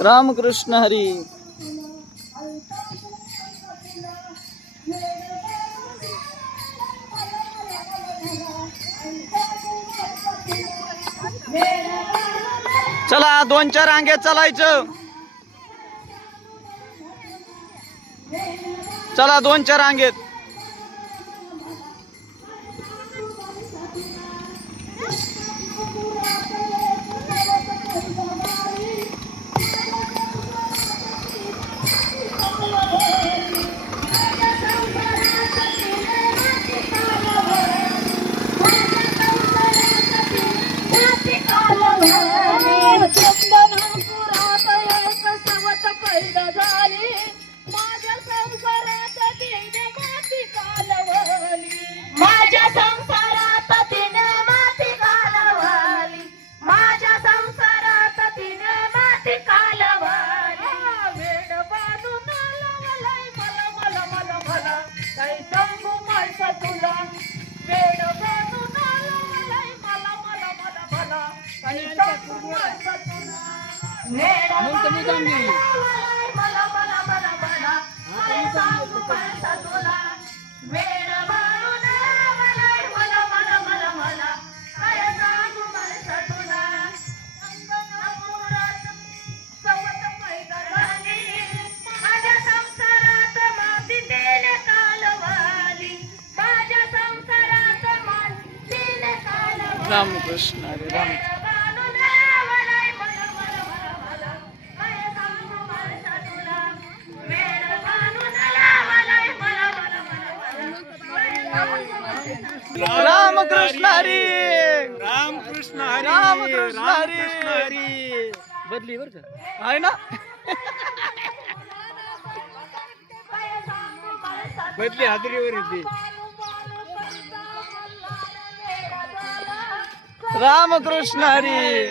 रामकृष्ण हरी. चला 2-4 रांगेत चालायचं. चला 2-4 रांगेत. रामकृष्ण हरी. राम रामकृष्ण हरी. रामकृष्ण हरी. रामकृष्ण हरी. हरी. बदली बर का आहे ना. बदली हादरीवर येते. रामकृष्ण हरी.